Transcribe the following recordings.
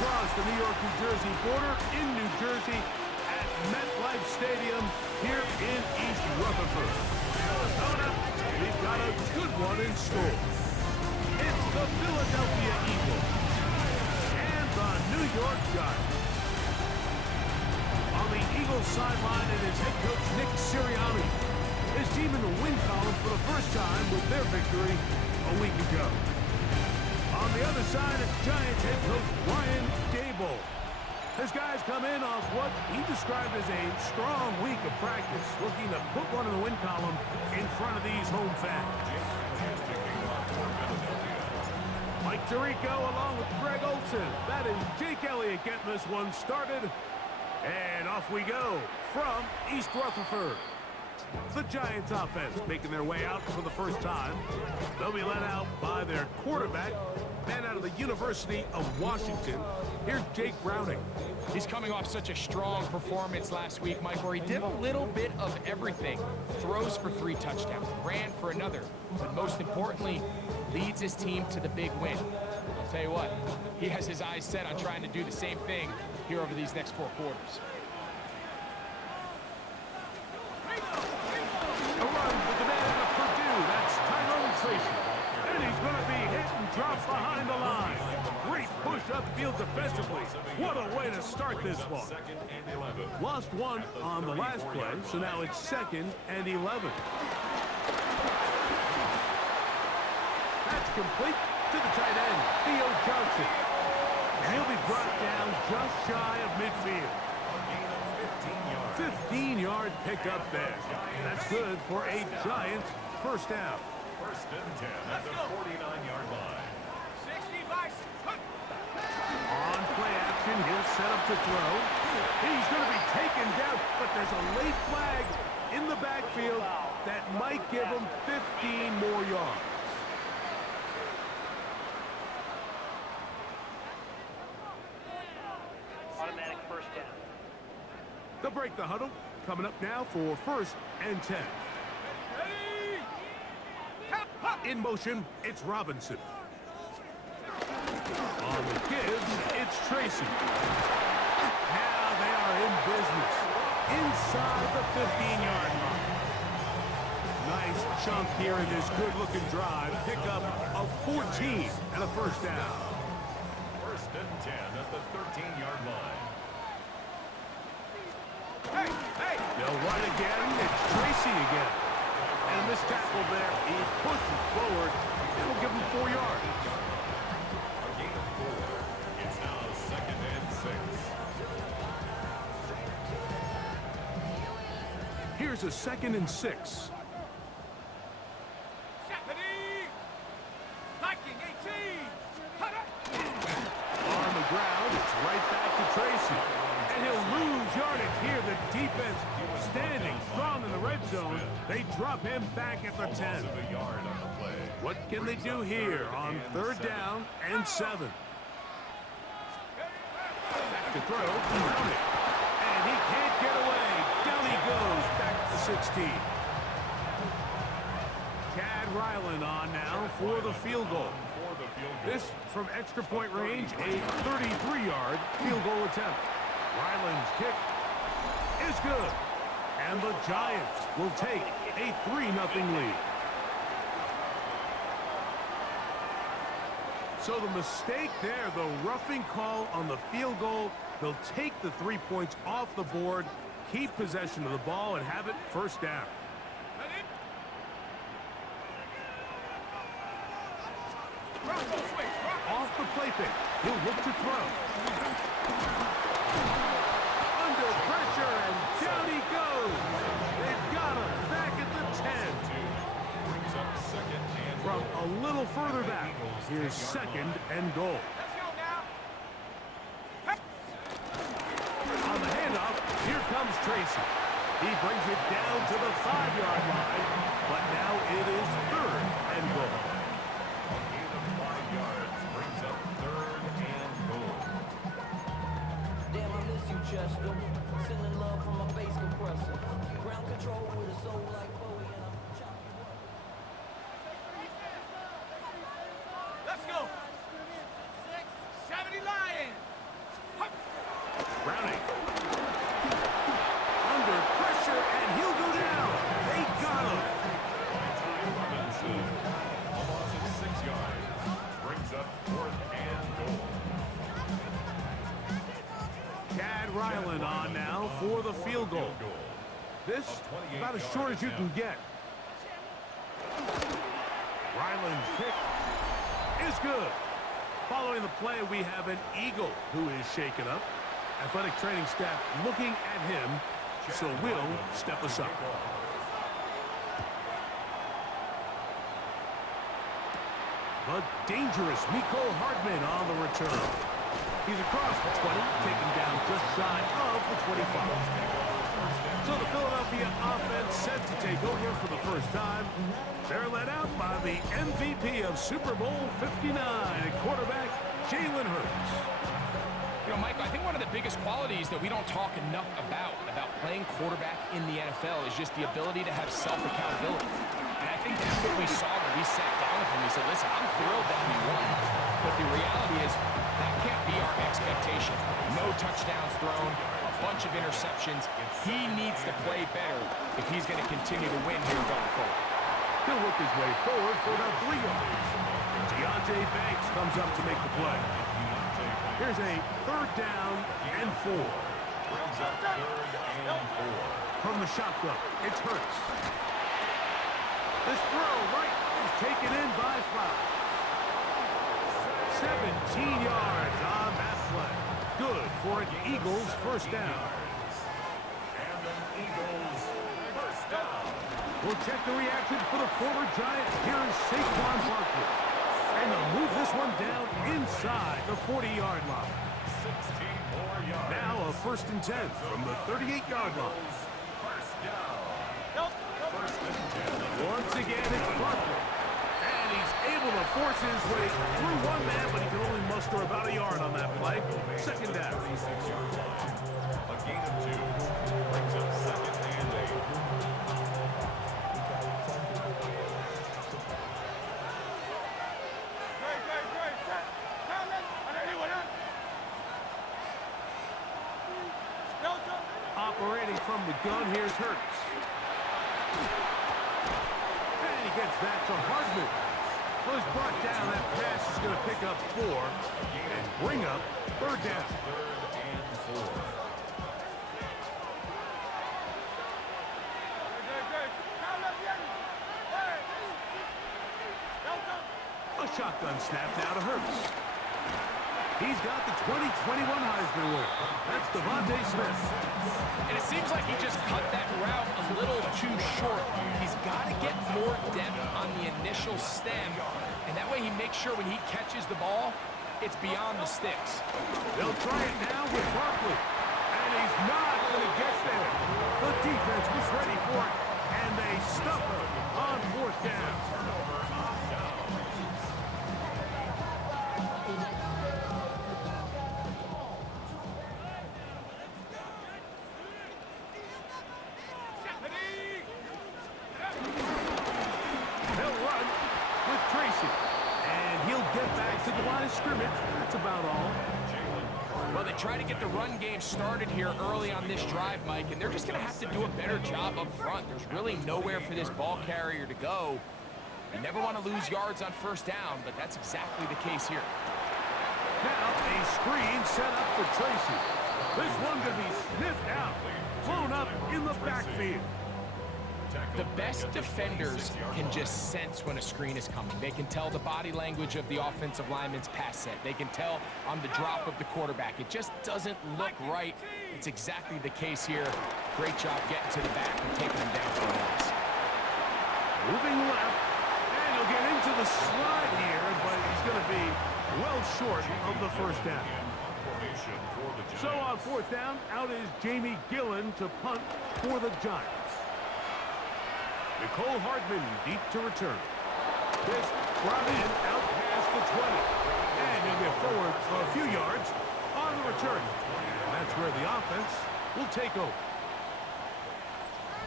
across the New York-New Jersey border in New Jersey at MetLife Stadium here in East Rutherford. Coming up, we've got a good one in store. It's the Philadelphia Eagles and the New York Giants. On the Eagles sideline, it is head coach Nick Sirianni. His team in the win column for the first time with their victory a week ago. On the other side, Giants head coach Brian Dable. His guys come in off what he described as a strong week of practice, looking to put one in the win column in front of these home fans. Mike Tirico along with Greg Olson. That is Jake Elliott getting this one started. And off we go from East Rutherford. The Giants offense making their way out for the first time. They'll be led out by their quarterback, man out of the University of Washington. Here's Jake Browning. He's coming off such a strong performance last week, Mike, where he did a little bit of everything. Throws for 3 touchdowns, ran for another, but most importantly, leads his team to the big win. I'll tell you what, he has his eyes set on trying to do the same thing here over these next 4 quarters. A run with the man out of Purdue. That's Tyrone Tracy. And he's going to be hit and dropped behind the line. Great push upfield defensively. What a way to start this one. Lost one on the last play, so now it's 2nd and 11. That's complete to the tight end, Theo Johnson. And he'll be brought down just shy of midfield. 15-yard pickup there. That's good for a Giants first down. 1st and 10 at the 49-yard line. 60 Bison. On play action, he'll set up to throw. He's going to be taken down, but there's a late flag in the backfield that might give him 15 more yards. Automatic first down. They'll break the huddle. Coming up now for 1st and 10. In motion, it's Robinson. On the give, it's Tracy. Now they are in business. Inside the 15-yard line. Nice chunk here in this good-looking drive. Pick up a 14 and a first down. 1st and 10 at the 13-yard line. They'll run again. It's Tracy again. And a missed tackle there. He pushes forward. It'll give him 4 yards. A gain of 4. It's now 2nd and 6. Here's a 2nd and 6. On the ground, it's right back to Tracy. And he'll lose yardage here. The defense standing strong in the red zone. They drop him back at the 10. A yard on the play. What can they do here on 3rd down and 7? Back to throw. Browning. And he can't get away. Down he goes back to the 16. Chad Ryland on now for the field goal. This from extra point range, a 33-yard field goal attempt. Ryland's kick is good. And the Giants will take a 3-0 lead. So the mistake there, the roughing call on the field goal, they'll take the 3 points off the board, keep possession of the ball, and have it first down. Off the play fake, he'll look to throw. Under pressure, and down he goes. They've got him back at the 10. Brings up 2nd and From a little further back, here's 2nd and goal. Let's go now. On the handoff, here comes Tracy. He brings it down to the 5-yard line, but now it is 3rd and goal. a gain of 5 yards. Brings up 3rd and goal. Damn, I miss you, Chester. Sending love from my bass compressor. Ground control with a soul like Bowie, and I'm chop you up. Let's go. 70 Lions. Browning. Under pressure, and he'll go down. They got him. Robinson, a loss of 6 yards. Brings up 4th and goal. Chad Ryland on now for the field goal. This about as short as you can get. Ryland's kick is good. Following the play, we have an Eagle who is shaken up. Athletic training staff looking at him, so will step us up. The dangerous Miko Hardman on the return. He's across the 20, taken down just shy of the 25. So the Philadelphia offense set to take over for the first time. They're led out by the MVP of Super Bowl 59, quarterback Jalen Hurts. You know, Michael, I think one of the biggest qualities that we don't talk enough about playing quarterback in the NFL is just the ability to have self-accountability. And I think that's what we saw when we sat down with him. We said, listen, I'm thrilled that we won. But the reality is that can't be our expectation. No touchdowns thrown, a bunch of interceptions. He needs to play better if he's going to continue to win here going forward. He'll work his way forward for about 3 yards. Deontay Banks comes up to make the play. Here's a 3rd down and 4. Brings up 3rd and 4. From the shotgun, it's Hurts. This throw right is taken in by Flowers. 17 yards on that play. Good for an Eagles first down. And an Eagles first down. We'll check the reaction for the former Giant. Here is Saquon Barkley. And they'll move this one down inside the 40-yard line. 16 more yards. Now a 1st and 10 from the 38-yard line. First down. First and 10. Once again, it's Barkley. And he's able to force his way through one man, but he can only muster about a yard on that play. 2nd down. 36-yard line. A gain of 2. Brings up 2nd and 8. Operating from the gun, here's Hurts. And he gets that to Hardman. Well, he's brought down. That pass is going to pick up 4 and bring up 3rd down. 3rd and 4. A shotgun snap now to Hurts. He's got the 2021 Heisman winner. That's Devontae Smith. And it seems like he just cut that route a little too short. He's got to get more depth on the initial stem, and that way he makes sure when he catches the ball, it's beyond the sticks. They'll try it now with Barkley, and he's not going to get there. The defense was ready for it, and they stuff him on 4th down. Turnover on downs. They'll run with Tracy, and he'll get back to the line of scrimmage. That's about all. Well, they try to get the run game started here early on this drive, Mike, and they're just going to have to do a better job up front. There's really nowhere for this ball carrier to go. You never want to lose yards on 1st down, but that's exactly the case here. Now a screen set up for Tracy. This one going to be sniffed out, blown up in the backfield. The best defenders can just sense when a screen is coming. They can tell the body language of the offensive lineman's pass set. They can tell on the drop of the quarterback. It just doesn't look right. It's exactly the case here. Great job getting to the back and taking him down for a loss. Moving left, and he'll get into the slide here, but he's going to be well short of the 1st down. So on 4th down, out is Jamie Gillen to punt for the Giants. Nicole Hardman deep to return. This brought in out past the 20. And he'll get forward for a few yards on the return. And that's where the offense will take over.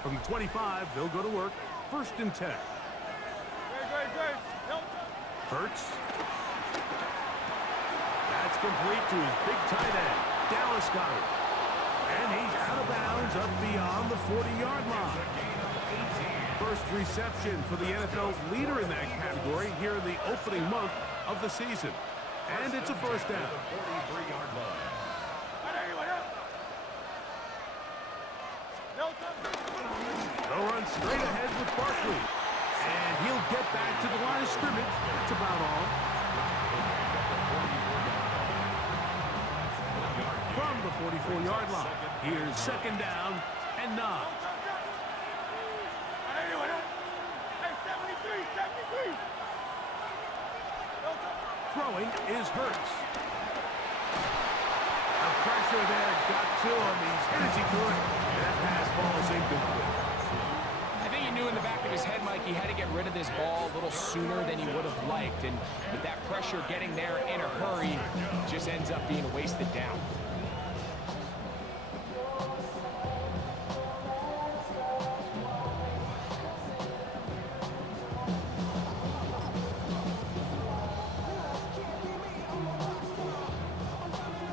From the 25, they'll go to work. 1st and 10. Hurts. That's complete to his big tight end, Dallas got it. And he's out of bounds up beyond the 40-yard line. First reception for the NFL leader in that category here in the opening month of the season. And it's a first down. 43-yard line. They'll run straight ahead with Barkley. And he'll get back to the line of scrimmage. That's about all. From the 44-yard line, here's second down and 9. Throwing is Hurts. The pressure there got to him. He's hit as he threw it. And that pass falls incomplete. I think he knew in the back of his head, Mike, he had to get rid of this ball a little sooner than he would have liked. And with that pressure getting there in a hurry, just ends up being a wasted down.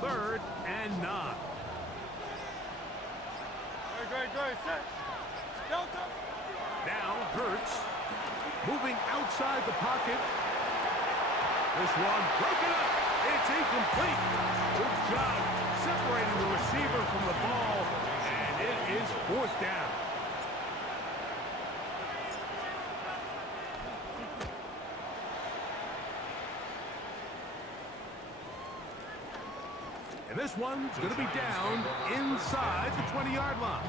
Third and 9. Now Hurts moving outside the pocket. This one broken up. It's incomplete. Good job separating the receiver from the ball, and it is fourth down. And this one's going to be down inside the 20-yard line.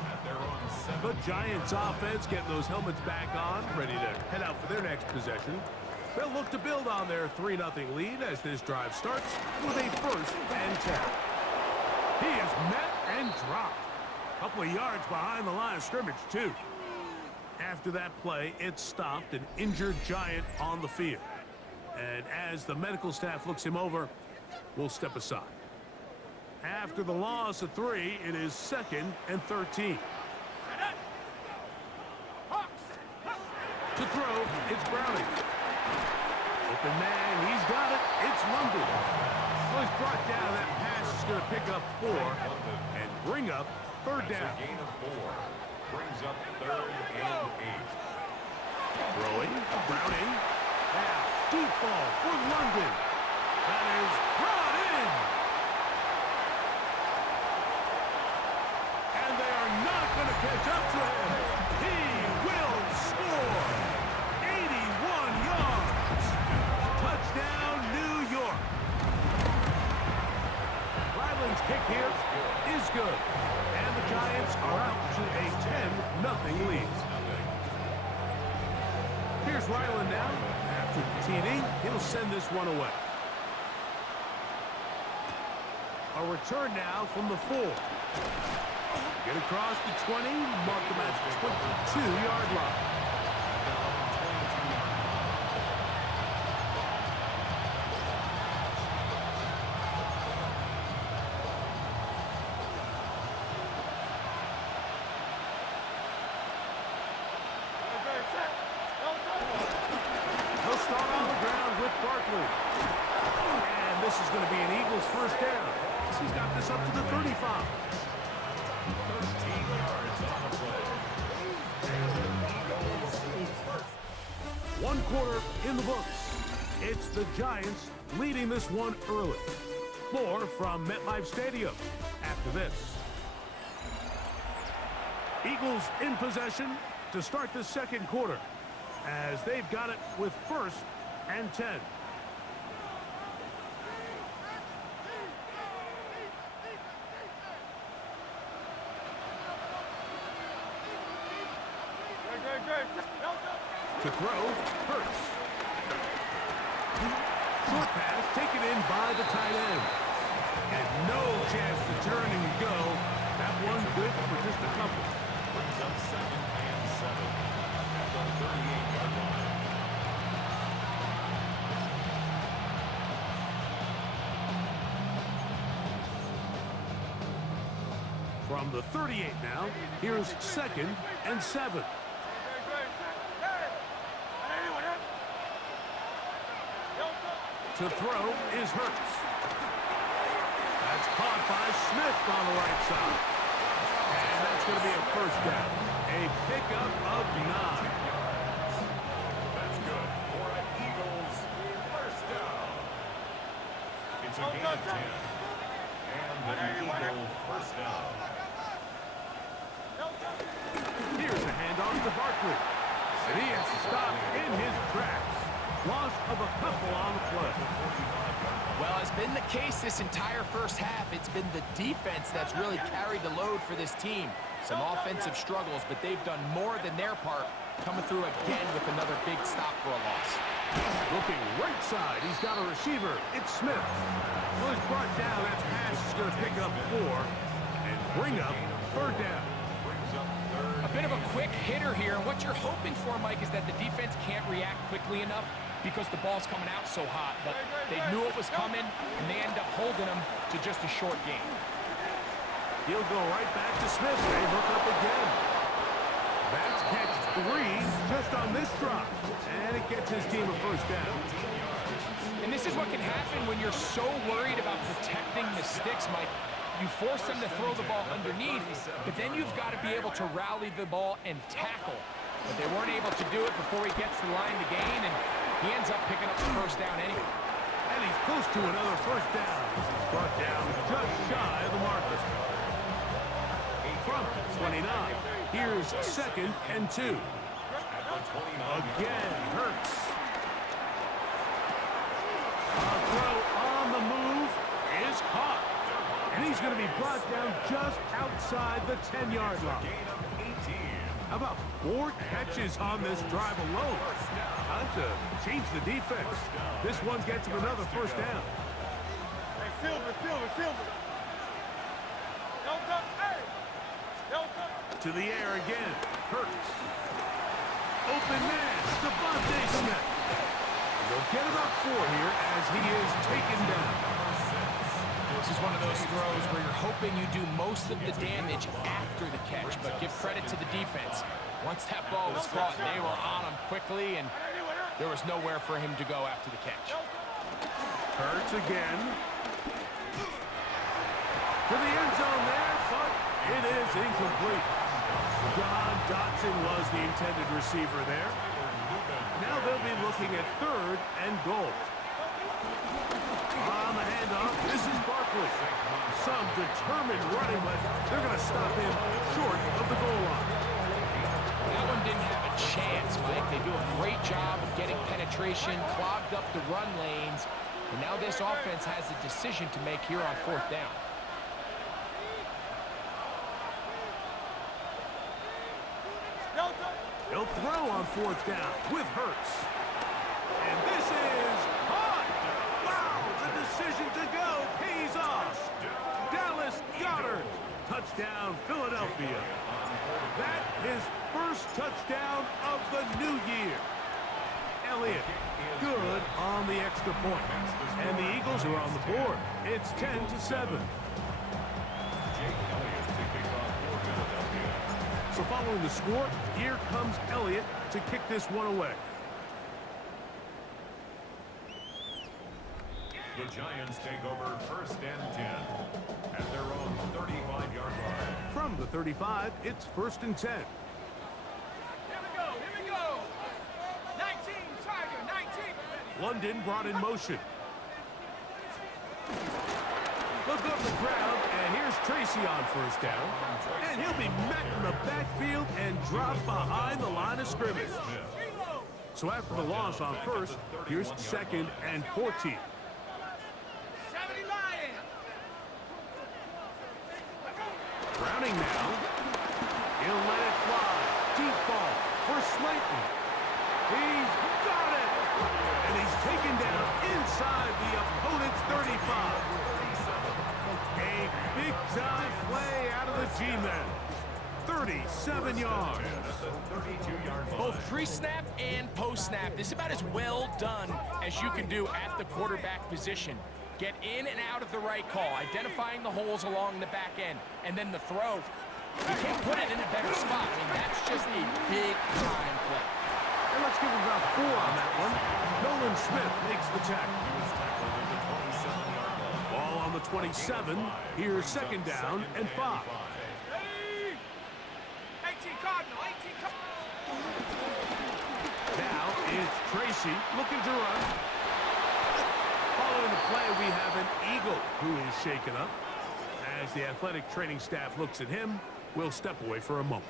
The Giants offense getting those helmets back on, ready to head out for their next possession. They'll look to build on their 3-0 lead as this drive starts with a first and 10. He is met and dropped. A couple of yards behind the line of scrimmage, too. After that play, it stopped an injured Giant on the field. And as the medical staff looks him over, we'll step aside. After the loss of 3, it is second and 13. To throw, it's Browning. Open man, he's got it. It's London. Well, he's brought down. That pass is going to pick up 4 and bring up third down. That's a gain of 4. Brings up third and 8. Throwing, Browning. Now, deep ball for London. That is brought in. And they are not going to catch up to him. He will score. 81 yards. Touchdown, New York. Ryland's kick here is good. And the Giants are out to a 10-0 lead. Here's Ryland now. After the TD, he'll send this one away. A return now from the 4. Get across the 20, mark them at the 22-yard line. He'll start on the ground with Barkley. And this is going to be an Eagles first down. He's got this up to the 35. 13 yards on the play. One quarter in the books. It's the Giants leading this one early. More from MetLife Stadium after this. Eagles in possession to start the second quarter as they've got it with first and 10. To throw, Hurts. Short pass taken in by the tight end. And no chance to turn and go. That one good for just a couple. Brings up second and 7 at the 38-yard line. From the 38 now, here's second and 7. To throw is Hurts. That's Caught by Smith on the right side. And that's going to be a first down. A pickup of 9. That's good for an Eagles first down. It's a gain of 10. And the Eagle first down. Here's a handoff to Barkley. And he is stopped in his tracks. Loss of a couple on the play. Well, it's been the case this entire first half. It's been the defense that's really carried the load for this team. Some offensive struggles, but they've done more than their part, coming through again with another big stop for a loss. Looking right side, he's got a receiver. It's Smith. Well, he's brought down. That pass is going to pick up 4 and bring up third down. A bit of a quick hitter here, and what you're hoping for, Mike, is that the defense can't react quickly enough because the ball's coming out so hot. But they knew it was coming, and they end up holding them to just a short game. He'll go right back to Smith. They hook up again. That's catch 3 just on this drop. And it gets his team a first down. And this is what can happen when you're so worried about protecting the sticks, Mike. You force them to throw the ball underneath, but then you've got to be able to rally the ball and tackle. But they weren't able to do it before he gets the line to gain, and he ends up picking up the first down anyway. And he's close to another first down. He's brought down just shy of the marker. From 29, here's 2nd and 2. Again, Hurts. A throw on the move is caught. And he's going to be brought down just outside the 10-yard line. How about 4 catches on this drive alone? Time to change the defense. This one gets him another first down. Hey, field it. Don't come. To the air again. Hurts. Open man. Devontae Smith. They'll get about 4 here as he is taken down. This is one of those throws where you're hoping you do most of the damage after the catch, but give credit to the defense. Once that ball was caught, they were on him quickly, and there was nowhere for him to go after the catch. Hurts again. To the end zone there, but it is incomplete. John Dotson was the intended receiver there. Now they'll be looking at 3rd and goal. On the handoff, this is Barkley. Some determined running, but they're going to stop him short of the goal line. That one didn't have a chance, Mike. They do a great job of getting penetration, clogged up the run lanes, and now this offense has a decision to make here on 4th down. He'll throw on 4th down with Hurts. And this is caught. Wow, the decision to go pays off. Dallas Goedert. Touchdown, Philadelphia. That his first touchdown of the new year. Elliott, good on the extra point. And the Eagles are on the board. It's 10-7. So following the score, here comes Elliott to kick this one away. The Giants take over 1st and 10 at their own 35-yard line. From the 35, it's 1st and 10. Here we go. 19, Tiger, 19. London brought in motion. Look up the crowd, and here's Tracy on 1st down. And he'll be met in the backfield and dropped behind the line of scrimmage. So after the loss on 1st, here's 2nd and 14. 70 Lions. Browning now. He'll let it fly. Deep ball for Slayton. He's got it. And he's taken down inside the opponent's 35. A big-time play out of the G-men. 37 yards. Both pre-snap and post-snap, this is about as well done as you can do at the quarterback position. Get in and out of the right call, identifying the holes along the back end, and then the throw. You can't put it in a better spot. I mean, that's just a big-time play. And let's give him about 4 on that one. Nolan Smith makes the tackle. Ball on the 27. Here's second down and 5. 18 Cardinal, 18 Cardinal. Now it's Tracy looking to run. Following the play, we have an Eagle who is shaken up. As the athletic training staff looks at him, we'll step away for a moment.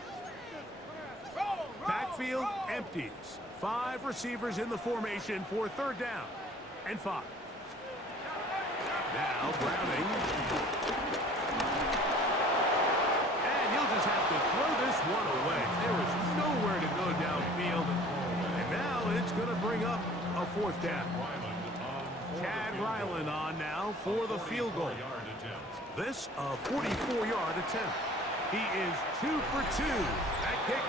Backfield empties. 5 receivers in the formation for third down and 5. Now Browning. And he'll just have to throw this one away. There is nowhere to go downfield. And now it's going to bring up a fourth down. Chad Ryland on now for the field goal. This a 44-yard attempt. He is 2 for 2. That kick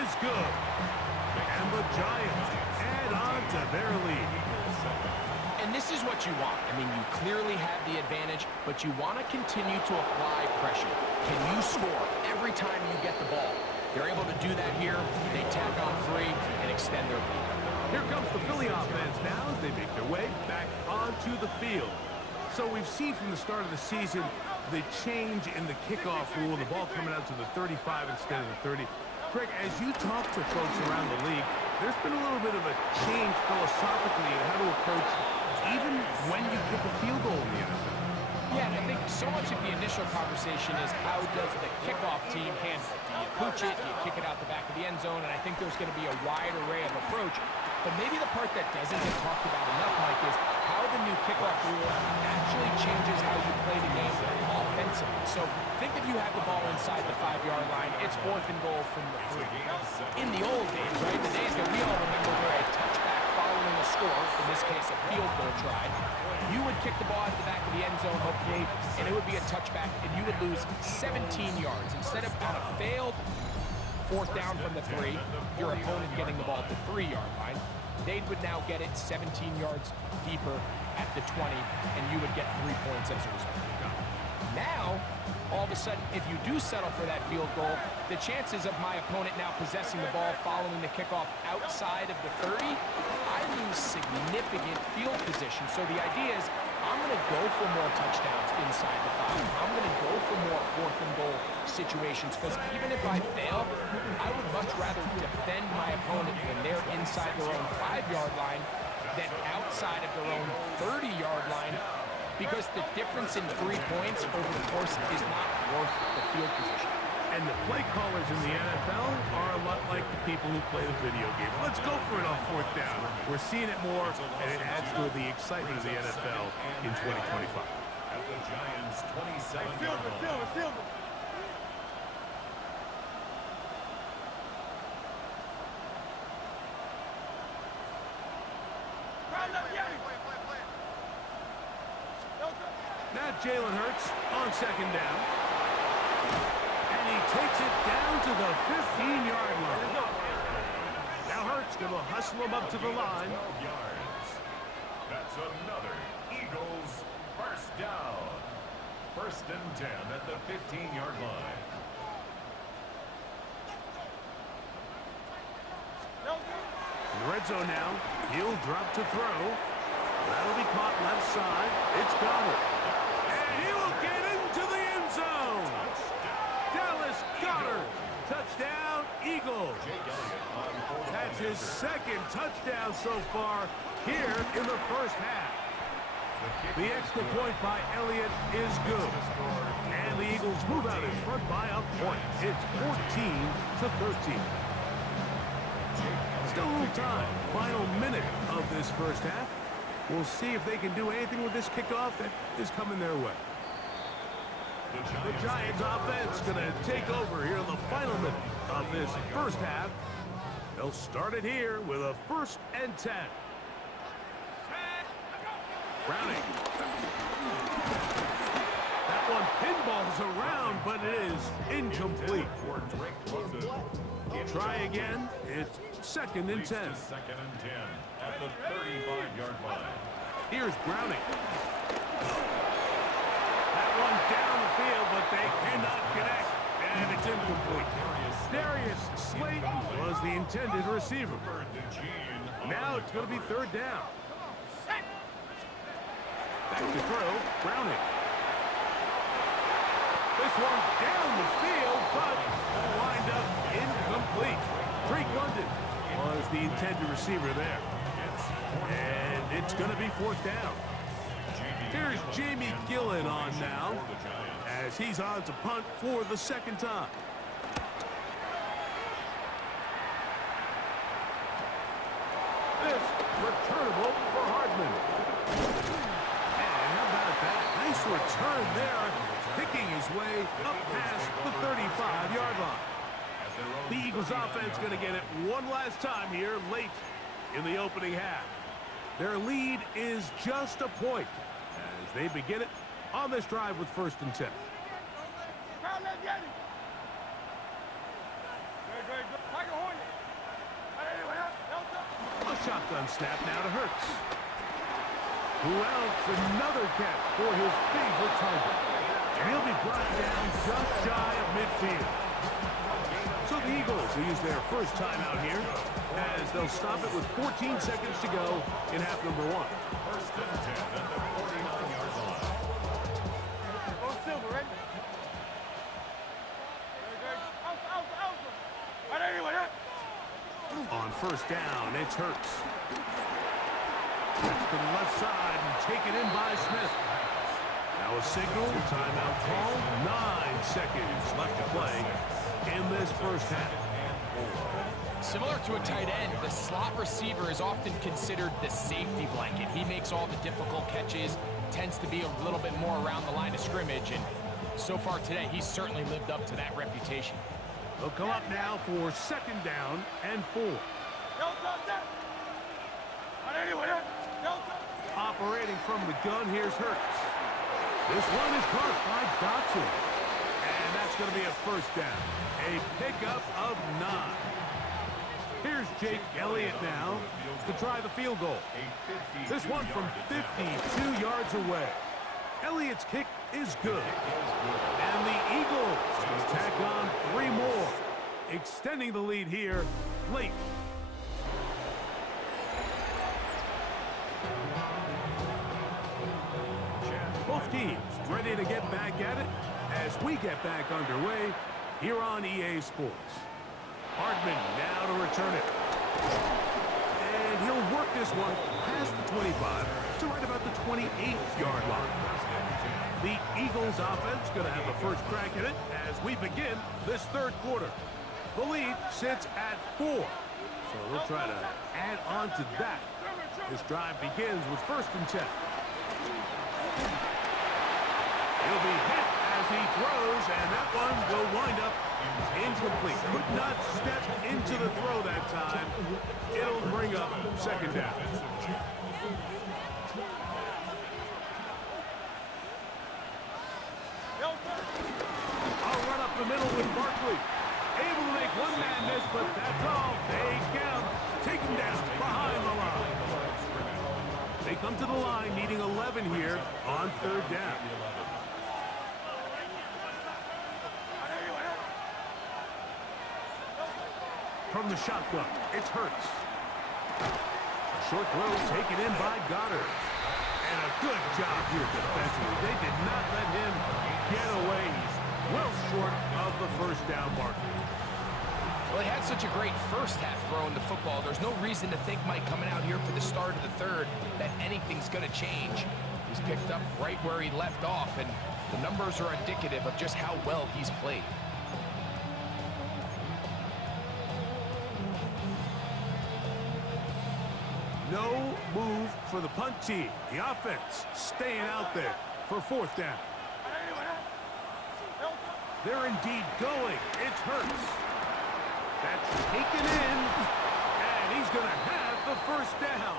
is good. And the Giants add on to their lead. And this is what you want. I mean, you clearly have the advantage, but you want to continue to apply pressure. Can you score every time you get the ball? They're able to do that here. They tack on 3 and extend their lead. Here comes the Philly offense now as they make their way back onto the field. So we've seen from the start of the season the change in the kickoff rule, the ball coming out to the 35 instead of the 30. Greg, as you talk to folks around the league, there's been a little bit of a change philosophically in how to approach even when you kick a field goal in the NFL. Yeah, and I think so much of the initial conversation is how does the kickoff team handle it? Do you pooch it? Do you kick it out the back of the end zone? And I think there's going to be a wide array of approach. But maybe the part that doesn't get talked about enough, Mike, is how the new kickoff rule actually changes how you play the game offensively. So think if you have the ball inside the 5-yard line, it's 4th and goal from the 3. In the old days, right, the days that we all remember where a touchback following a score, in this case a field goal try, you would kick the ball out of the back of the end zone, hopefully, and it would be a touchback, and you would lose 17 yards. Instead of on a failed 4th down from the 3, your opponent getting the ball at the 3-yard line, they would now get it 17 yards deeper at the 20, and you would get 3 points as a result. Now, all of a sudden, if you do settle for that field goal, the chances of my opponent now possessing the ball following the kickoff outside of the 30, I lose significant field position. So the idea is I'm going to go for more touchdowns inside the 5. I'm going to go for more 4th and goal situations because even if I fail, I would much rather defend my opponent when they're inside their own 5-yard line than outside of their own 30-yard line, because the difference in 3 points over the course is not worth the field position. And the play callers in the NFL are a lot like the people who play the video game. Let's go for it on 4th down. We're seeing it more, and it adds to the excitement of the NFL in 2025. At the Giants' 27-yard line. Field it. Now Jalen Hurts on second down. And he takes it down to the 15-yard line. Now Hurts going to hustle him up to the line. 12 yards. That's another Eagles first down. 1st and 10 at the 15-yard line. In the red zone now. He'll drop to throw. That'll be caught left side. It's Goddard. And he will get into the end zone. Dallas Goddard. Touchdown, Eagles. That's his 2nd touchdown so far here in the first half. The extra point by Elliott is good. And the Eagles move out in front by a point. It's 14-13. Still a little time. Final minute of this first half. We'll see if they can do anything with this kickoff that is coming their way. The Giants offense going to take over here in the final minute of this first half. They'll start it here with a 1st and 10. Browning. That one pinballs around, but it is incomplete. Try again. It's 2nd and 10. 2nd and 10 at the 35-yard line. Here's Browning. That one down the field, but they cannot connect. And it's incomplete. Darius Slayton was the intended receiver. Now it's going to be 3rd down. Back to throw. Browning. swung down the field, but lined up incomplete. Drake London was the intended receiver there. And it's going to be fourth down. Here's Jamie Gillen on now, as he's on to punt for the second time. This returnable for Hardman. And how about that? Nice return there, picking his way up past the 35-yard line. The Eagles offense going to get it one last time here late in the opening half. Their lead is just a point as they begin it on this drive with 1st and 10. A shotgun snap now to Hurts. Who else? Another catch for his favorite target. And he'll be brought down just shy of midfield. So the Eagles will use their first timeout here as they'll stop it with 14 seconds to go in half number 1. 1st and 10 at the 49-yard line. Go Silver, ready? On 1st down, it's Hurts. That's to the left side and taken in by Smith. Now a signal, timeout call, 9 seconds left to play in this first half. Similar to a tight end, the slot receiver is often considered the safety blanket. He makes all the difficult catches, tends to be a little bit more around the line of scrimmage, and so far today, he's certainly lived up to that reputation. They'll come up now for 2nd down and 4. Operating from the gun, here's Hurts. This one is caught by Dotson. And that's going to be a 1st down. A pickup of 9. Here's Jake Elliott now to try the field goal. This one from 52 yards away. Elliott's kick is good. And the Eagles will tack on 3 more, extending the lead here late. Both teams ready to get back at it as we get back underway here on EA Sports. Hardman now to return it. And he'll work this one past the 25 to right about the 28-yard line. The Eagles offense going to have the first crack at it as we begin this 3rd quarter. The lead sits at 4. So they'll try to add on to that. This drive begins with 1st and 10. He'll be hit as he throws, and that one will wind up incomplete. Could not step into the throw that time. It'll bring up 2nd down. I'll run up the middle with Barkley. Able to make one man miss, but that's all. They get him. Take him down behind the line. They come to the line needing 11 here on 3rd down. From the shotgun, it's Hurts. A short throw taken in by Goddard. And a good job here defensively. They did not let him get away. He's well short of the 1st down marker. Well, he had such a great first half throwing the football. There's no reason to think, Mike, coming out here for the start of the 3rd, that anything's going to change. He's picked up right where he left off, and the numbers are indicative of just how well he's played. No move for the punt team. The offense staying out there for 4th down. They're indeed going. It's Hurts. That's taken in, and he's going to have the 1st down.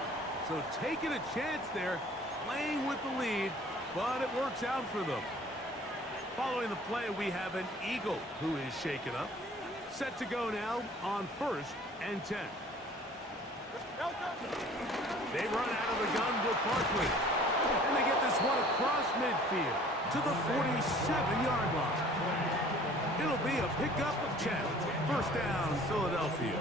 So taking a chance there, playing with the lead, but it works out for them. Following the play, we have an Eagle who is shaken up. Set to go now on 1st and 10. They run out of the gun with Barkley. And they get this one across midfield to the 47-yard line. It'll be a pickup of 10. 1st down, Philadelphia.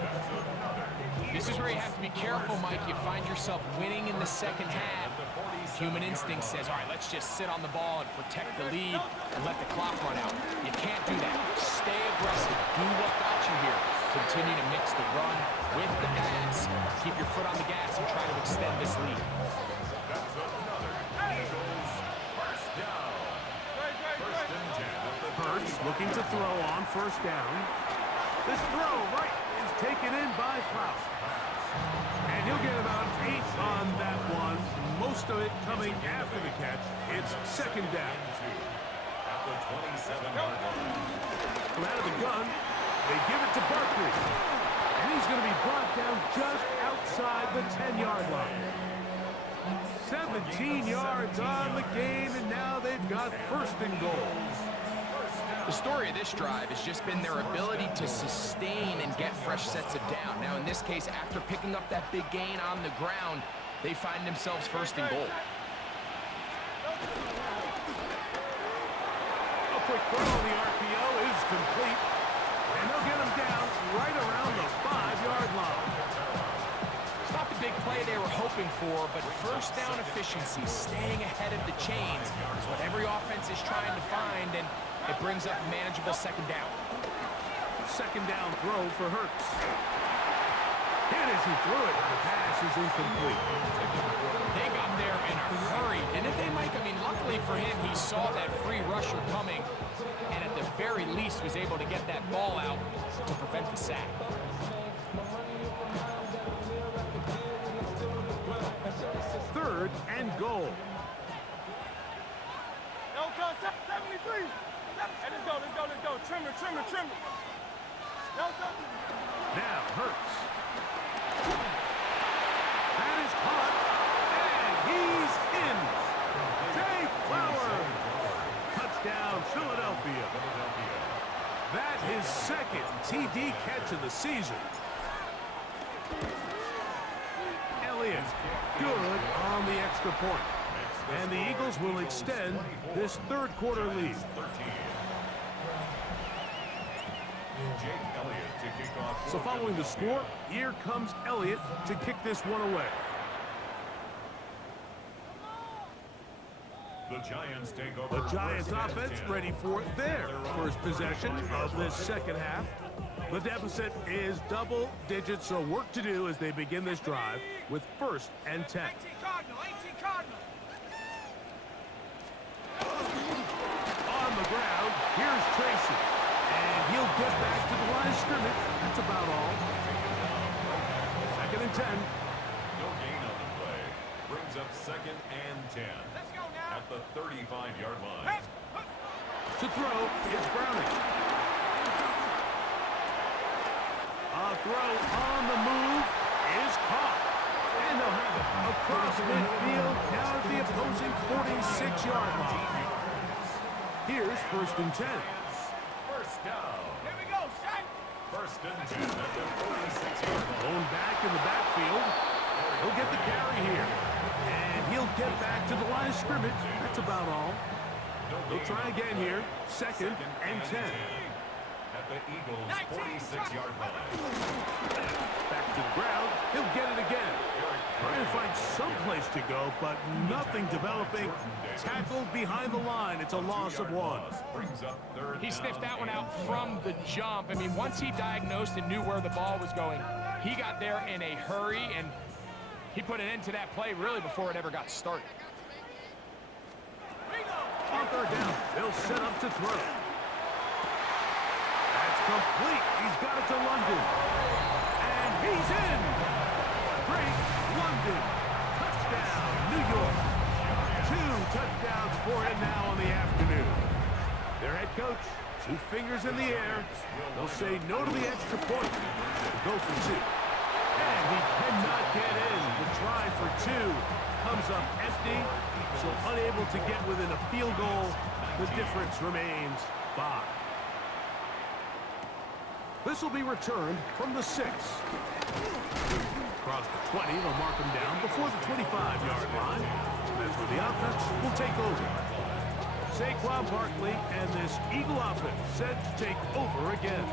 This is where you have to be careful, Mike. You find yourself winning in the 2nd half. Human instinct says, all right, let's just sit on the ball and protect the lead and let the clock run out. You can't do that. Stay aggressive. Do what got you here. Continue to mix the run with the pass. Keep your foot on the gas and try to extend this lead. That's another Eagles first down. First and 10. Hurts looking to throw on first down. This throw right is taken in by Klaus. And he'll get about 8 on that one. Most of it coming after the catch. It's second down. At the 27-yard line. From out of the gun, they give it to Barkley. And he's going to be brought down just outside the 10-yard line. 17 yards on the gain, and now they've got first and goal. The story of this drive has just been their ability to sustain and get fresh sets of down. Now, in this case, after picking up that big gain on the ground, they find themselves first and goal. A quick throw on the RPO is complete, and they'll get him down right around the 5-yard line. It's not the big play they were hoping for, but first down efficiency, staying ahead of the chains, is what every offense is trying to find, and it brings up a manageable second down. Second down throw for Hurts. Hit as he threw it. The pass is incomplete. They got there in a hurry, didn't they, Mike? I mean, luckily for him, he saw that free rusher coming, and at the very least was able to get that ball out to prevent the sack. Third and goal. No, 73. Hey, let's go. Trim it. No, Now Hurts. That is caught, and he's in. Jay Flowers. Touchdown, Philadelphia. That his second TD catch of the season. Elliott, good on the extra point. And the Eagles will extend this third quarter lead. So following the score, here comes Elliott to kick this one away. The Giants take over. The Giants offense ready for their first possession of this second half. The deficit is double digits, so work to do as they begin this drive with first and 10. 18 Cardinal. On the ground, here's Tracy. And he'll get back to the line of scrimmage. That's about all. Second and 10. No gain on the play. Brings up second and 10. Let's go now. At the 35-yard line. To throw, it's Browning. A throw on the move is caught. And they'll have it across midfield, down at the opposing 46-yard line. Here's first and 10. First down. Here we go, son. First and 10 at the 46-yard line. Thrown back in the backfield. He'll get the carry here. And he'll get back to the line of scrimmage. That's about all. They'll try again here. Second and 10. At the Eagles' 46-yard line. Back to the ground. He'll get it again. Trying to find some place to go, but nothing developing. Tackled behind the line. It's a loss of 1. Brings up third He down sniffed that one and out from the jump. I mean, once he diagnosed and knew where the ball was going, he got there in a hurry, and he put an end to that play really before it ever got started. On third down, they'll set up to throw. That's complete. He's got it to London. And he's in. Great London. Touchdown, New York. 2 touchdowns for him now on the afternoon. Their head coach, 2 fingers in the air. They'll say no to the extra point. Go for 2. And he cannot get in. The try for 2 comes up empty, so unable to get within a field goal. The difference remains 5. This will be returned from the 6. Across the 20, they'll mark him down before the 25-yard line. That's where the offense will take over. Saquon Barkley and this Eagle offense set to take over again.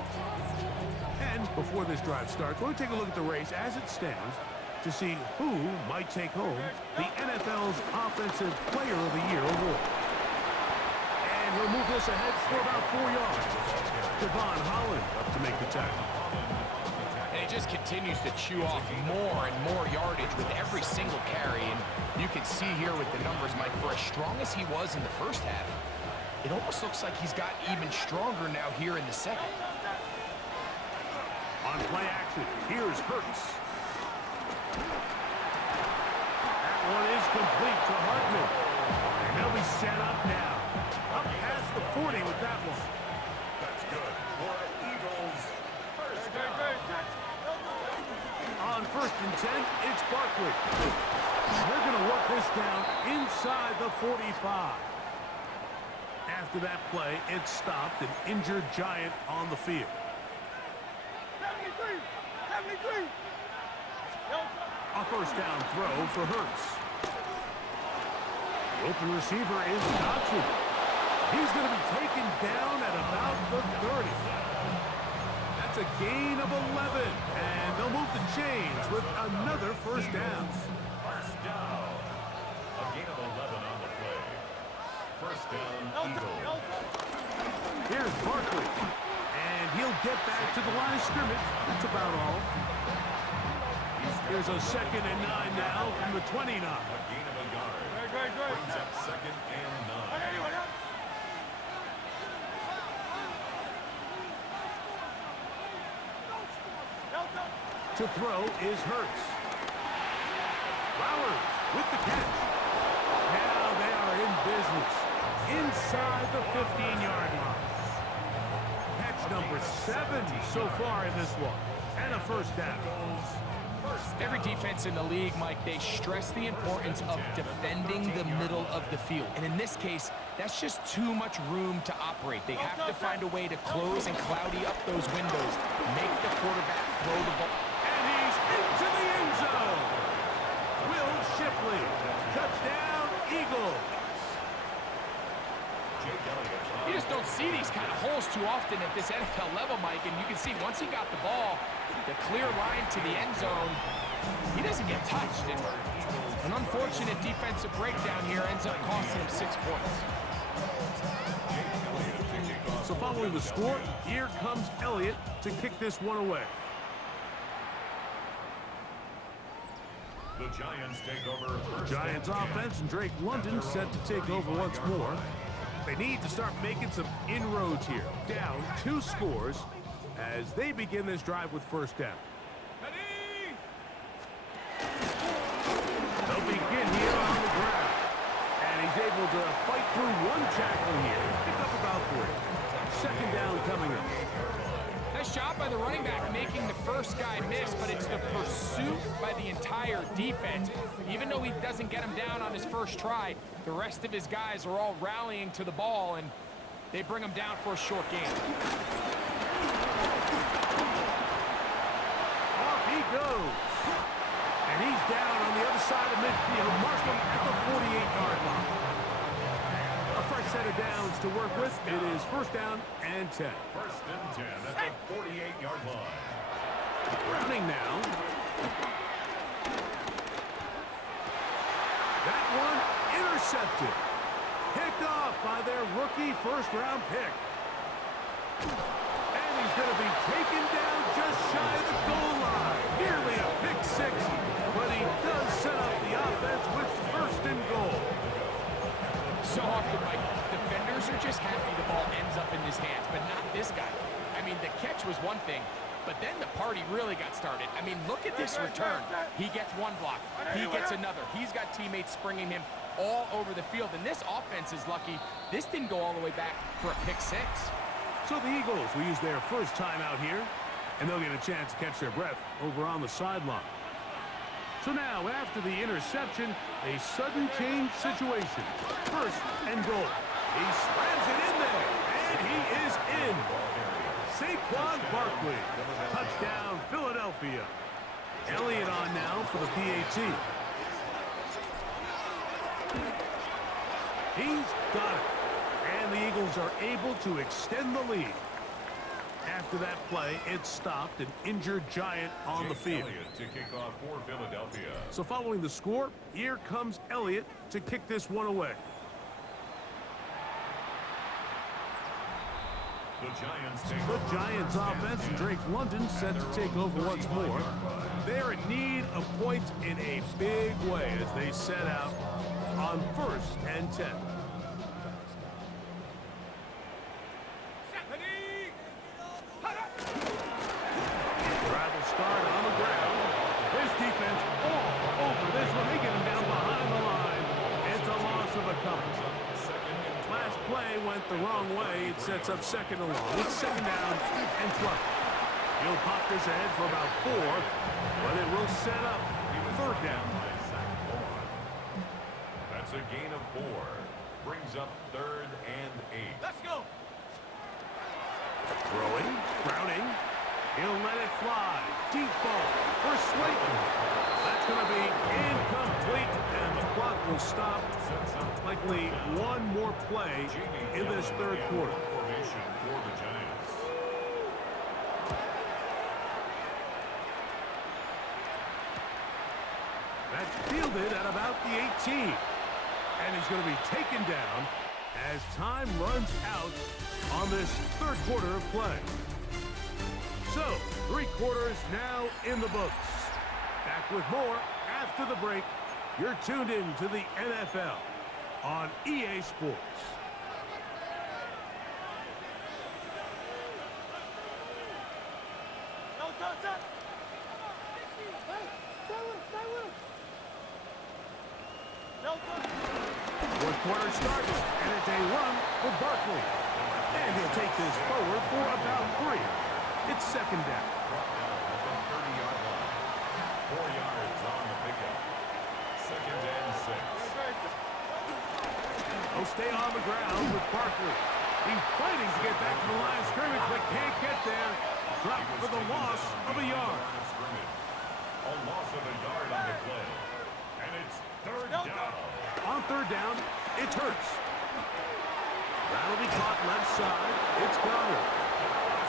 And before this drive starts, we'll take a look at the race as it stands. to see who might take home the NFL's Offensive Player of the Year award. And he'll move this ahead for about 4 yards. Devon Holland up to make the tackle. And he just continues to chew off more and more yardage with every single carry. And you can see here with the numbers, Mike, for as strong as he was in the first half, it almost looks like he's got even stronger now here in the second. On play action, here's Hurts. That one is complete to Hartman. And they'll be set up now. Up past the 40 with that one. That's good. For Eagles, first down. On 1st and 10, it's Barkley. They're going to work this down inside the 45. After that play, it stopped an injured Giant on the field. 73! 73! A first down throw for Hurts. The open receiver is Dodson. He's going to be taken down at about the 30. That's a gain of 11, and they'll move the chains with another first down. First down. A gain of 11 on the play. First down, Eagles. Here's Barkley, and he'll get back to the line of scrimmage. That's about all. Here's a 2nd and 9 now from the 29. A gain of a yard. Brings up 2nd and 9. To throw is Hurts. Flowers with the catch. Now they are in business inside the 15-yard line. Catch number 7 so far in this one. And a first down. Every defense in the league, Mike, they stress the importance of defending the middle of the field. And in this case, that's just too much room to operate. They have to find a way to close and cloudy up those windows, make the quarterback throw the ball. And he's into the end zone. Will Shipley. Touchdown, Eagles. You just don't see these kind of holes too often at this NFL level, Mike. And you can see once he got the ball, the clear line to the end zone, he doesn't get touched. And an unfortunate defensive breakdown here ends up costing him 6 points. So following the score, here comes Elliott to kick this one away. The Giants take over. The Giants offense and Drake London set to take over once more. They need to start making some inroads here. Down 2 scores as they begin this drive with first down. They'll begin here on the ground. And he's able to fight through 1 tackle here. Pick up about 3. 2nd down coming up. Nice job by the running back making the first guy miss, but it's the pursuit by the entire defense. Even though he doesn't get him down on his first try, the rest of his guys are all rallying to the ball, and they bring him down for a short gain. Off he goes. And he's down on the other side of midfield. Mark him at the 48-yard line. A fresh set of downs to work with. It is first down and 10. First and 10 at the 48-yard line. Browning now. That one intercepted. Picked off by their rookie first-round pick. And he's going to be taken down just shy of the goal line. Nearly a pick 6, but he does set up the offense with first and goal. So often, Mike, defenders are just happy the ball ends up in his hands, but not this guy. I mean, the catch was one thing, but then the party really got started. I mean, look at this return. He gets 1 block. He gets another. He's got teammates springing him all over the field, and this offense is lucky. This didn't go all the way back for a pick 6. So the Eagles will use their first time out here, and they'll get a chance to catch their breath over on the sideline. So now, after the interception, a sudden change situation. First and goal. He slams it in there, and he is in. Saquon Barkley. Touchdown, Philadelphia. Elliott on now for the PAT. He's got it. And the Eagles are able to extend the lead. After that play, it stopped an injured Giant on the field. Elliott to kick off for Philadelphia. So following the score, here comes Elliott to kick this one away. The Giants offense, Drake London set to take over once more. They're in need of points in a big way as they set out on 1st and 10. Travel start on the ground. His defense all over this one. They get him down behind the line. It's a loss of a couple. Last play went the wrong way. It sets up 2nd and long. It's 2nd down and 12. He'll pop this ahead for about 4, but it will set up 3rd down. That's a gain of 4. Brings up 3rd and 8. Let's go. Throwing, Browning. He'll let it fly. Deep ball for Slayton. That's going to be incomplete, and the clock will stop. Likely one more play in this 3rd quarter. Formation for the Giants. That's fielded at about the 18. And he's going to be taken down as time runs out on this 3rd quarter of play. So, 3 quarters now in the books. Back with more after the break. You're tuned in to the NFL on EA Sports. No touch up. Stay with him. No touch. 4th quarter starts, and it's a run for Barkley. And he'll take this forward for about 3. It's 2nd down. Brought down at the 30-yard line. 4 yards on the pickup. 2nd and 6. He'll stay on the ground with Barkley. He's fighting to get back to the line of scrimmage, but can't get there. Dropped for the loss of a yard. A loss of a yard on the play. And it's 3rd down. On 3rd down, it's Hurts. That'll be caught left side. It's Goddard.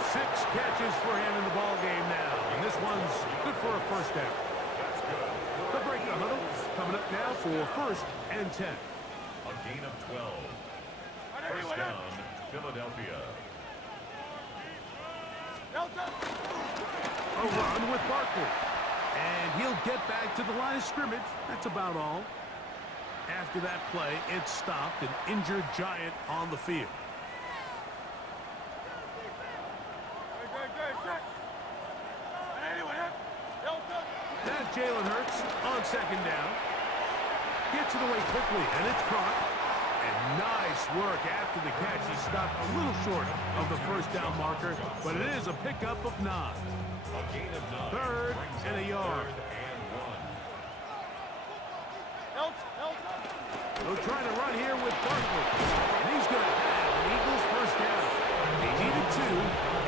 6 catches for him in the ball game now. And this one's good for a 1st down. That's good. The break the huddle coming up now for 1st and 10. A gain of 12. 1st down, Philadelphia. No touch. A run with Barkley. And he'll get back to the line of scrimmage. That's about all. After that play, it stopped an injured Giant on the field. Good. Check. No touch. Now Jalen Hurts on 2nd down. Gets it away quickly, and it's caught. And nice work after the catch. He stopped a little short of the 1st down marker, but it is a pickup of 9. A gain of 9. 3rd and a yard. 3rd and 1. No touch. They'll try to run here with Barkley. And he's going to have an Eagles 1st down. They needed 2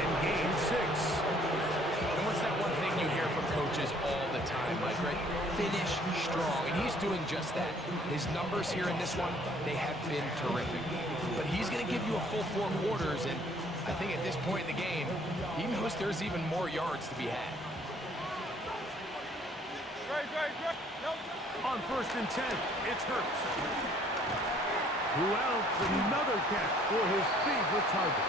and gained 6. And what's that one thing you hear from coaches all the time, Mike, right? Finish strong, and he's doing just that. His numbers here in this one, they have been terrific. But he's going to give you a full 4 quarters, and I think at this point in the game, he knows there's even more yards to be had. Great. No touch. On 1st and 10, it's Hurts. Who else? Another catch for his favorite target.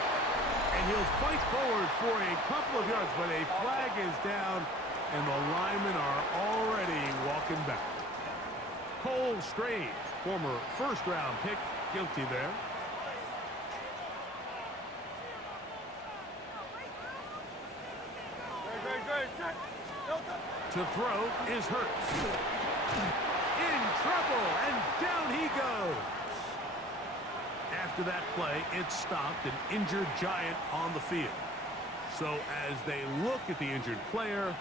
And he'll fight forward for a couple of yards, but a flag is down, and the linemen are already walking back. Cole Strange, former 1st-round pick, guilty there. Great. Check. No touch. To throw is Hurts. In trouble, and down he goes. After that play, it stopped an injured Giant on the field. So as they look at the injured player,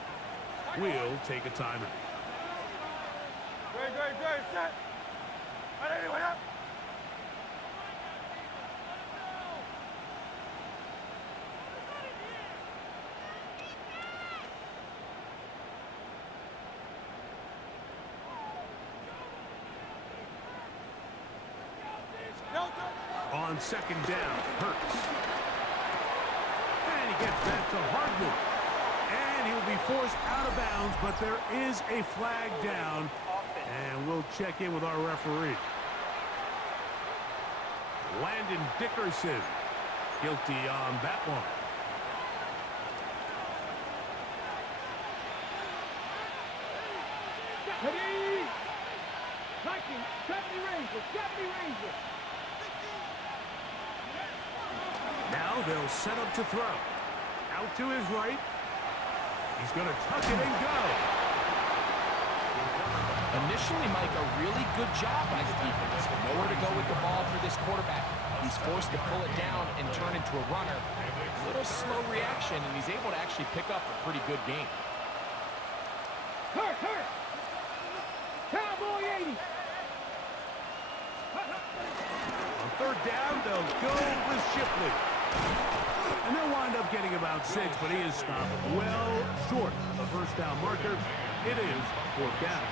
we'll take a timeout. Great. Set. Anyway, up. No touch. On 2nd down, Hurts. And he Gets that to Hardman. And he'll be forced out of bounds, but there is a flag down. And we'll check in with our referee. Landon Dickerson, guilty on that one. Ready? Viking, Deputy Ranger, Deputy Ranger. Now they'll set up to throw. Out to his right. He's going to tuck it and go. Initially, Mike, a really good job by the defense. Nowhere to go with the ball for this quarterback. He's forced to pull it down and turn into a runner. A little slow reaction, and he's able to actually pick up a pretty good game. Hurt, hurt. Cowboy 80. On third down, they'll go with Shipley. And they'll wind up getting about 6, but he is stopped well short of the first down marker. It is fourth down.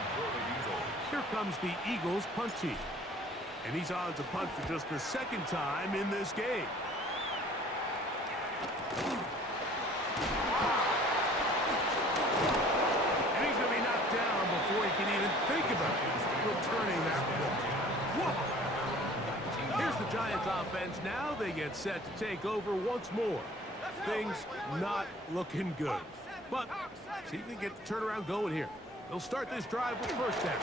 Here comes the Eagles punt team. And he's on to punt for just the second time in this game. And he's going to be knocked down before he can even think about returning that ball. Whoa! Here's the Giants offense. Now they get set to take over once more. Things not looking good. But see if they get the turnaround going here. They'll start this drive with first down.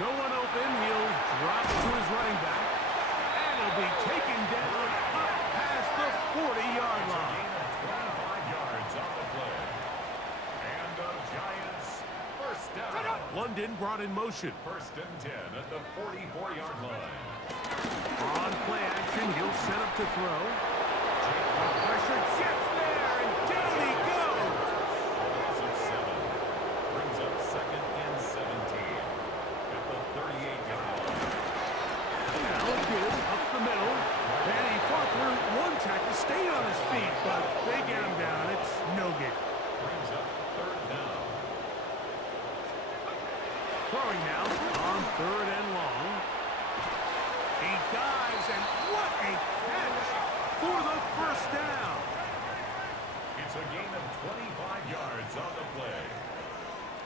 No one open. He'll drop to his running back. And he'll be taken down up past the 40-yard line. 25 yards on the play. And the Giants first down. London brought in motion. First and 10 at the 44-yard line. On play action, he'll set up to throw. The pressure gets there, and down he goes. Loss of 7. Brings up second and 17 at the 38-yard line. Now again, up the middle. And he fought through one tackle, stayed on his feet, but they get him down. It's no gain. Brings up third down. Throwing now on third and long. He dives, and what a catch for the first down. It's a gain of 25 yards on the play.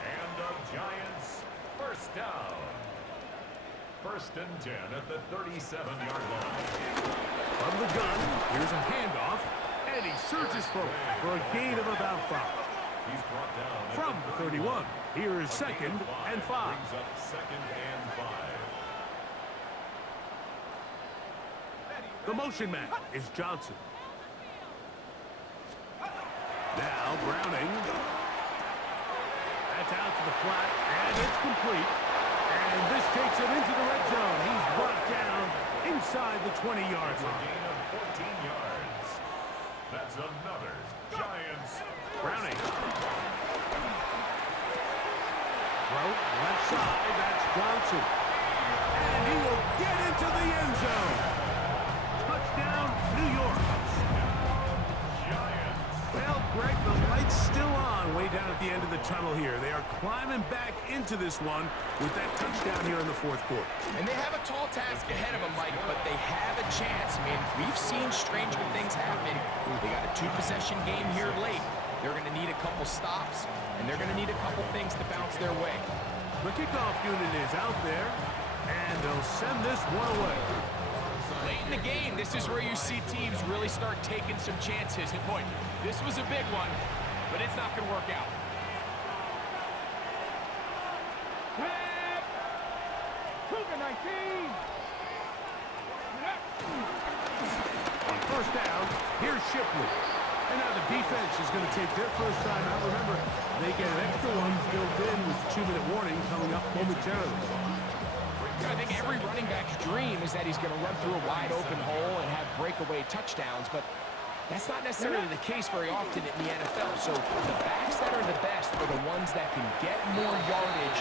And the Giants first down. First and 10 at the 37-yard line. From the gun, here's a handoff, and he surges forward for a gain of about 5. He's brought down at From the 31, here is second and 5. Brings up second and 5. The motion man is Johnson. Now Browning. That's out to the flat, and it's complete. And this takes him into the red zone. He's brought down inside the 20-yard line. Gain of 14 yards. That's another Giants. Browning. Throw left side. That's Johnson. And he will get into the end zone. Touchdown, New York. Giants. Well, Greg, the light's still on way down at the end of the tunnel here. They are climbing back into this one with that touchdown here in the fourth quarter. And they have a tall task ahead of them, Mike, but they have a chance. I mean, we've seen stranger things happen. They got a 2-possession game here late. They're going to need a couple stops, and they're going to need a couple things to bounce their way. The kickoff unit is out there, and they'll send this one away. Late in the game, this is where you see teams really start taking some chances. And boy, this was a big one, but it's not going to work out. Tag. Cougar 19. On first down, here's Shipley. And now the defense is going to take their first time out. Remember, they get an extra one built in with 2-minute warning coming up momentarily. I think every running back's dream is that he's going to run through a wide open hole and have breakaway touchdowns, but that's not necessarily the case very often in the NFL. So the backs that are the best are the ones that can get more yardage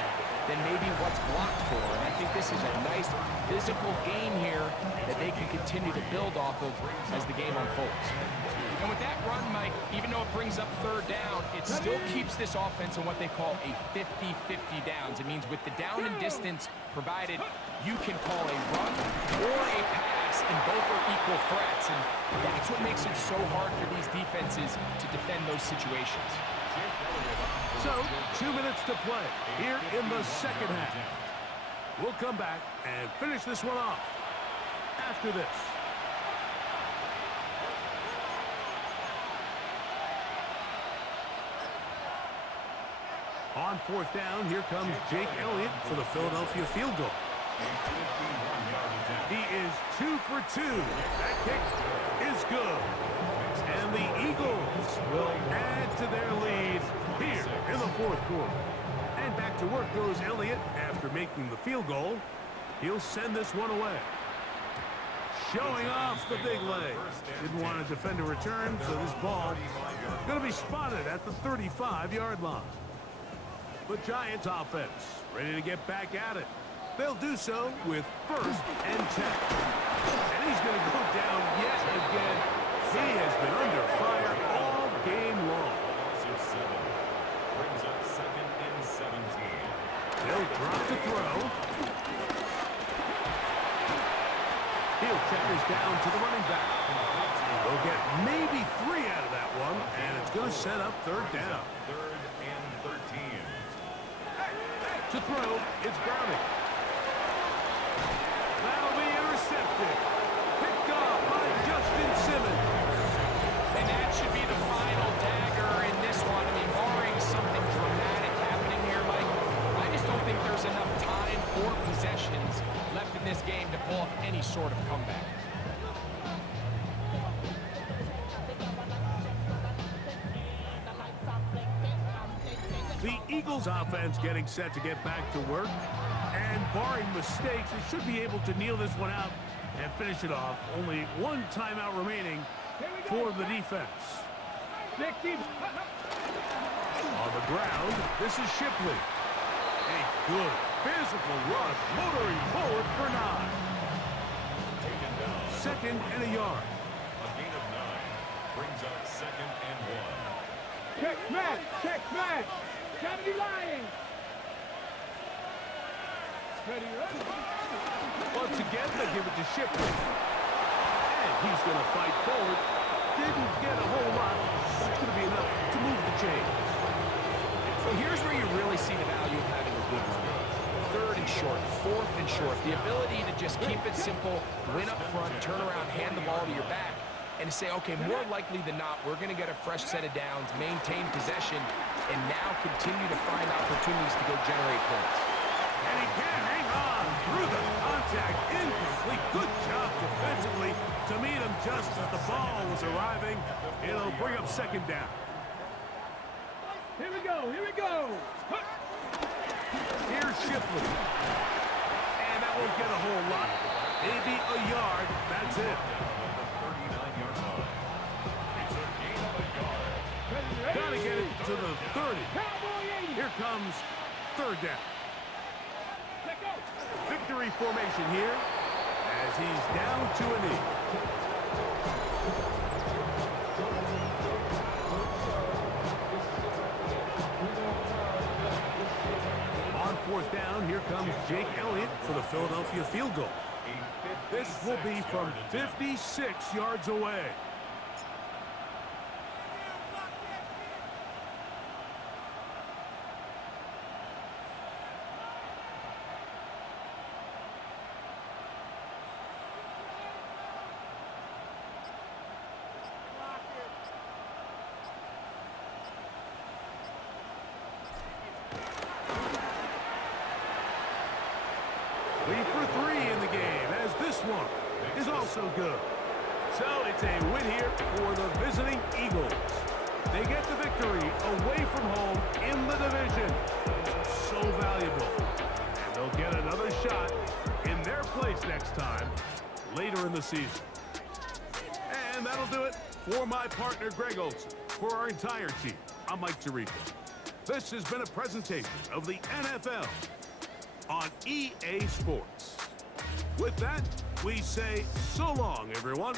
than maybe what's blocked for. And I think this is a nice physical game here that they can continue to build off of as the game unfolds. And with that run, Mike, even though it brings up third down, it still keeps this offense in what they call a 50-50 downs. It means with the down and distance provided, you can call a run or a pass, and both are equal. physical threats, and that's what makes it so hard for these defenses to defend those situations. So, 2 minutes to play here in the second half. We'll come back and finish this one off after this. On fourth down, here comes Jake Elliott for the Philadelphia field goal. He is 2 for 2. That kick is good. And the Eagles will add to their lead here in the fourth quarter. And back to work goes Elliott after making the field goal. He'll send this one away. Showing off the big leg. Didn't want to defend a return, so this ball is going to be spotted at the 35-yard line. The Giants offense ready to get back at it. They'll do so with 1st and 10. And he's going to go down yet again. He has been under fire all game long. Brings up 2nd and 17. He'll drop to throw. He'll check this down to the running back. They'll get maybe 3 out of that one, and it's going to set up 3rd down. 3rd and 13. To throw, it's Browning. That'll be intercepted. Picked off by Justin Simmons. And that should be the final dagger in this one. I mean, barring something dramatic happening here, Mike, I just don't think there's enough time or possessions left in this game to pull off any sort of comeback. The Eagles offense getting set to get back to work. And barring mistakes, they should be able to kneel this one out and finish it off. Only 1 timeout remaining for the defense. On the ground, this is Shipley. A good physical run, motoring forward for 9. Taken down. 2nd and a yard. A gain of 9. Brings up 2nd and 1. Check smash! Check smash! 70 lying! Ready, ready. Once again, they give it to Shipley. And he's going to fight forward. Didn't get a whole lot, but it's going to be enough to move the chains. So here's where you really see the value of having a good run. 3rd and short, 4th and short. The ability to just keep it simple, win up front, turn around, hand the ball to your back, and to say, okay, more likely than not, we're going to get a fresh set of downs, maintain possession, and now continue to find opportunities to go generate points. And he can hang on through the contact. Incomplete. Good job defensively to meet him just as the ball was arriving. It'll bring up 2nd down. Here we go, here we go! Here's Shipley. And that won't get a whole lot. Maybe a yard. That's it. 39-yard line. It's a gain of a yard. Gotta get it to the 30. Cowboy 80! Here comes 3rd down. Let go! Victory formation here as he's down to a knee. On 4th down, here comes Jake Elliott for the Philadelphia field goal. This will be from 56 yards away. For 3 in the game, as this one is also good. So it's a win here for the visiting Eagles. They get the victory away from home in the division. So valuable. And they'll get another shot in their place next time later in the season. And that'll do it for my partner Greg Olson. For our entire team, I'm Mike Tirico. This has been a presentation of the NFL on EA Sports. With that, we say so long, everyone.